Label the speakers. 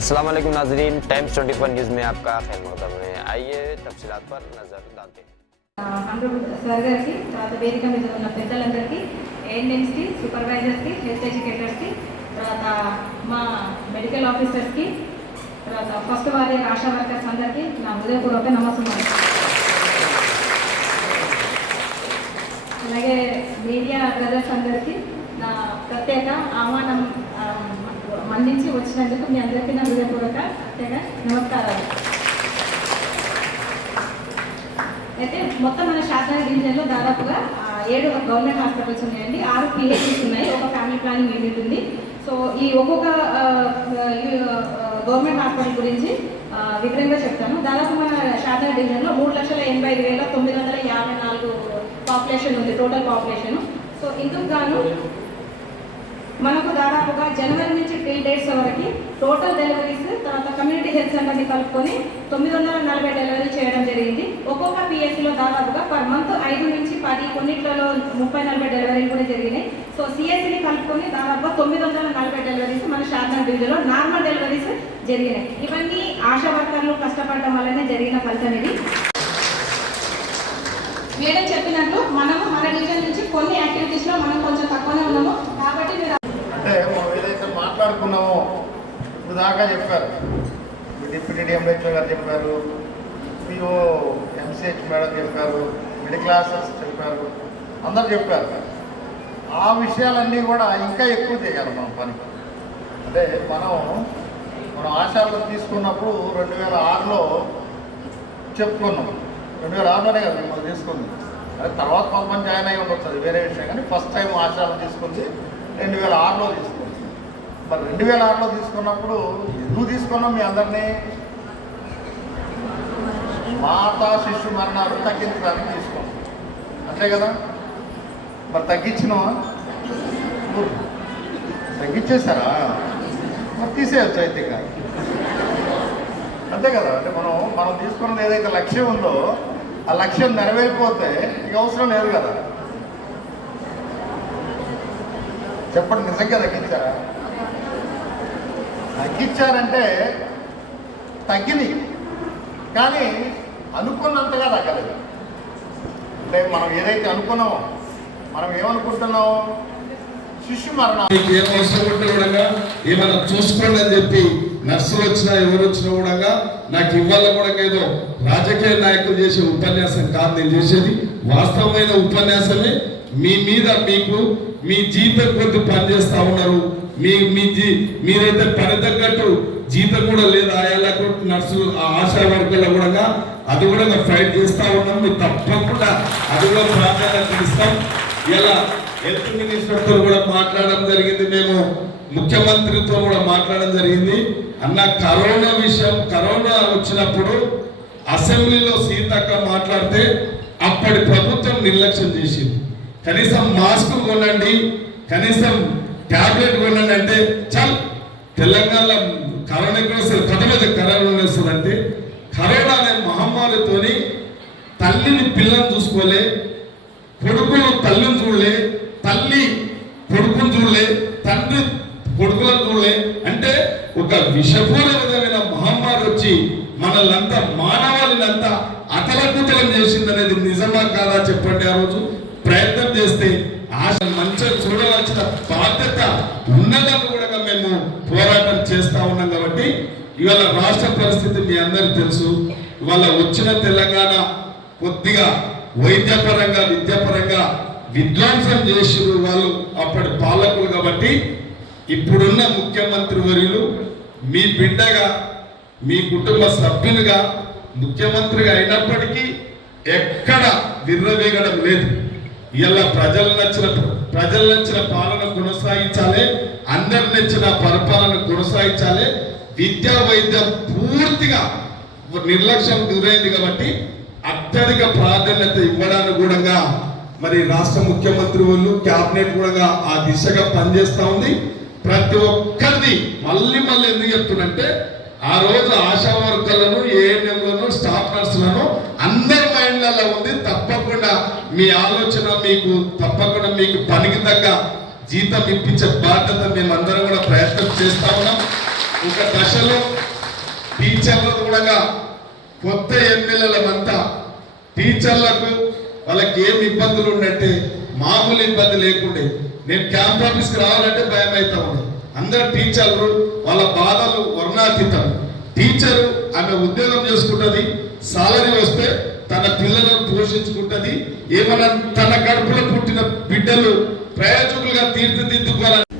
Speaker 1: अस्सलाम वालेकुम नाजरीन टाइम्स 24 न्यूज़ में आपका खैर मकदम है आइए तफसीलात पर नज़र डालते हैं
Speaker 2: ఆనరబుల్ సార్ గారికి తర్వాత వేదిక మీద ఉన్న పెద్దలందరికీ ఏఎన్ఎంస్కి సూపర్వైజర్స్కి హెల్త్ ఎడ్యుకేటర్స్కి తర్వాత మా మెడికల్ ఆఫీసర్స్కి తర్వాత ఫస్ట్ వారి ఆశా వర్కర్స్ అందరికీ నా హృదయపూర్వక నమస్కారం అలాగే మీడియా బ్రదర్స్ అందరికీ నా ప్రత్యేక ఆహ్వానం అందించి వచ్చినందుకు మీ అందరికీ నా హృదయపూర్వక నమస్కారాలు. అయితే మొత్తం మన శాసన డివిజన్లో దాదాపుగా ఏడు గవర్నమెంట్ హాస్పిటల్స్ ఉన్నాయండి. ఆరు పిహెచ్ఎస్ ఉన్నాయి. ఒక ఫ్యామిలీ ప్లానింగ్ యూనిట్ ఉంది. సో ఈ ఒక్కొక్క గవర్నమెంట్ హాస్పిటల్ గురించి వివరంగా చెప్తాను. దాదాపు మన శాసన డివిజన్లో మూడు లక్షల ఎనభై ఐదు వేల తొమ్మిది వందల యాభై నాలుగు పాపులేషన్ ఉంది టోటల్ పాపులేషన్. సో ఇందుకు గాను మనకు దాదాపుగా జనవరి నుంచి టోటల్ డెలివరీస్ తర్వాత కమ్యూనిటీ హెల్త్ సెంటర్ని కలుపుకొని తొమ్మిది వందల నలభై డెలివరీ చేయడం జరిగింది. ఒక్కొక్క పిఎస్సిలో దాదాపుగా పర్ మంత్ ఐదు నుంచి పది కొన్నిట్లలో ముప్పై నలభై డెలివరీలు కూడా జరిగినాయి. సో సిఎస్సిని కలుపుకొని దాదాపుగా తొమ్మిది వందల నలభై డెలివరీస్ మన శారదా డివిజన్లో నార్మల్ డెలివరీస్ జరిగినాయి. ఇవన్నీ ఆశా వర్కర్లు కష్టపడడం వల్లనే జరిగిన ఫలితం ఇది. మేడం చెప్పినట్లు మనము మన డివిజన్ నుంచి కొన్ని యాక్టివిటీస్లో మనం కొంచెం తక్కువనే ఉన్నాము. కాబట్టి మీరు
Speaker 3: అంటే మనం ఏదైతే మాట్లాడుకున్నామో ఇప్పుడు దాకా చెప్పారు. డిప్యూటీ డిఎంహెచ్ఓ గారు చెప్పారు. పిఓ ఎంసీహెచ్ మేడం చెప్పారు. మిడిల్ క్లాసెస్ చెప్పారు. అందరు చెప్పారు. ఆ విషయాలన్నీ కూడా ఇంకా ఎక్కువ చేయాలి మనం పని. అంటే మనం మనం ఆశాలు తీసుకున్నప్పుడు రెండు వేల ఆరులో చెప్పుకున్నాం. రెండు వేల ఆరులోనే కదా మిమ్మల్ని తీసుకుంది. అదే తర్వాత కొంతమంది జాయిన్ అయి ఉండొచ్చు. అది వేరే విషయం. కానీ ఫస్ట్ టైం ఆశాలు తీసుకుంది. రెండు వేల ఆరులో తీసుకుంది. మరి రెండు వేల ఆరులో తీసుకున్నప్పుడు ఎందుకు తీసుకున్నాం మీ అందరినీ? మాతా శిశు మరణాలు తగ్గించడానికి తీసుకున్నాం. అంతే కదా? మరి తగ్గించినావా? తగ్గించేశారా? మరి తీసేయచ్చు అయితే ఇంకా. అంతే కదా? అంటే మనం మనం తీసుకున్నది ఏదైతే లక్ష్యం ఉందో ఆ లక్ష్యం నెరవేరిపోతే ఇక అవసరం లేదు కదా. చెప్పండి నిజంగా తగ్గించారా? తగ్గించారంటే తగ్గింది కానీ అనుకున్నంతగా తగ్గలేదు. అంటే మనం ఏదైతే అనుకున్నామో మనం ఏమనుకుంటున్నాం శిష్యు మరణం
Speaker 4: ఏం అవసరం కూడా ఏమైనా చూసుకోండి అని చెప్పి నర్సులు వచ్చినా ఎవరు వచ్చినా కూడా నాకు ఇవాళ కూడా ఏదో రాజకీయ నాయకులు చేసే ఉపన్యాసం కాదు నేను చేసేది వాస్తవమైన ఉపన్యాసమే. మీ మీద మీకు మీ జీతం కొద్ది పనిచేస్తా ఉన్నారు. మీ మీ జీ మీరైతే పని తగ్గట్టు జీతం కూడా లేదు ఆయాలకు నర్సులు ఆ ఆశా వర్గాల కూడా అది కూడా ఫైట్ చేస్తా ఉన్నాం. మీరు తప్పకుండా అది కూడా ప్రాధాన్యత ఇస్తాం. ఇలా హెల్త్ మినిస్టర్తో కూడా మాట్లాడడం జరిగింది. మేము ముఖ్యమంత్రితో కూడా మాట్లాడడం జరిగింది. అన్న కరోనా విషయం కరోనా వచ్చినప్పుడు అసెంబ్లీలో సీతక్క మాట్లాడితే అప్పటి ప్రభుత్వం నిర్లక్ష్యం చేసింది. కనీసం మాస్క్ కొనండి కనీసం టాబ్లెట్ కొనండి అంటే చల్. తెలంగాణలో కరోనా ఎక్కడ వస్తుంది కథ మీద కరోనా వస్తుంది అంటే కరోనా అనే మహమ్మారితోని తల్లిని పిల్లని చూసుకోలే కొడుకులు తల్లిని చూడలే తల్లి కొడుకును చూడలే తండ్రి కొడుకులను చూడలే అంటే ఒక విషపూరితమైన మహమ్మారి వచ్చి మనల్నంతా మానవాళినంతా అతలకుతలం చేసింది అనేది నిజమా కాదా చెప్పండి ఆ రోజు? ప్రయత్నం చేస్తే ఆశ మంచిగా చూడవలసిన బాధ్యత ఉన్నదని కూడా మేము పోరాటం చేస్తా ఉన్నాం కాబట్టి ఇవాళ రాష్ట్ర పరిస్థితి మీ అందరికి తెలుసు. ఇవాళ వచ్చిన తెలంగాణ కొద్దిగా వైద్యపరంగా విద్యాపరంగా విధ్వంసం చేసిన వాళ్ళు అప్పటి పాలకులు కాబట్టి ఇప్పుడున్న ముఖ్యమంత్రి వర్యులు మీ బిడ్డగా మీ కుటుంబ సభ్యులుగా ముఖ్యమంత్రిగా అయినప్పటికీ ఎక్కడ విర్రవీగడం లేదు. ఇలా ప్రజలు నచ్చిన ప్రజలు నచ్చిన పాలన కొనసాగించాలి. అందరు నచ్చిన పరిపాలన కొనసాగించాలి. విద్యా వైద్యం పూర్తిగా నిర్లక్ష్యం గురైంది కాబట్టి అత్యధిక ప్రాధాన్యత ఇవ్వడానికి కూడా మరి రాష్ట్ర ముఖ్యమంత్రి వాళ్ళు క్యాబినెట్ కూడా ఆ దిశగా పనిచేస్తూ ఉంది. ప్రతి ఒక్కరిది మళ్ళీ మళ్ళీ ఎందుకు చెప్తున్నంటే ఆ రోజు ఆశా వర్కర్లను ఏఎన్ఎంలను స్టాఫ్ నర్సులను అందరి మైండ్లలో ఉంది తప్పకుండా మీ ఆలోచన మీకు తప్పకుండా మీకు పనికి తగ్గ జీతం ఇప్పించే బాధ్యత మేమందరం కూడా ప్రయత్నం చేస్తా ఉన్నాం. ఒక దశలో టీచర్లకు కూడా కొత్త ఎమ్మెల్యేలమంతా టీచర్లకు వాళ్ళకి ఏం ఇబ్బందులు ఉన్నట్టే మామూలు ఇబ్బంది లేకుండే. నేను క్యాంప్ ఆఫీస్కి రావాలంటే భయం అవుతా ఉంది అందరు టీచర్లు వాళ్ళ బాధలు వర్ణాతీతం. టీచరు ఆమె ఉద్యోగం చేసుకుంటుంది సాలరీ వస్తే తన పిల్లలను పోషించుకుంటది. ఏమన్నా తన కడుపులో పుట్టిన బిడ్డలు ప్రయోజకులుగా తీర్చిదిద్దుకోవాలని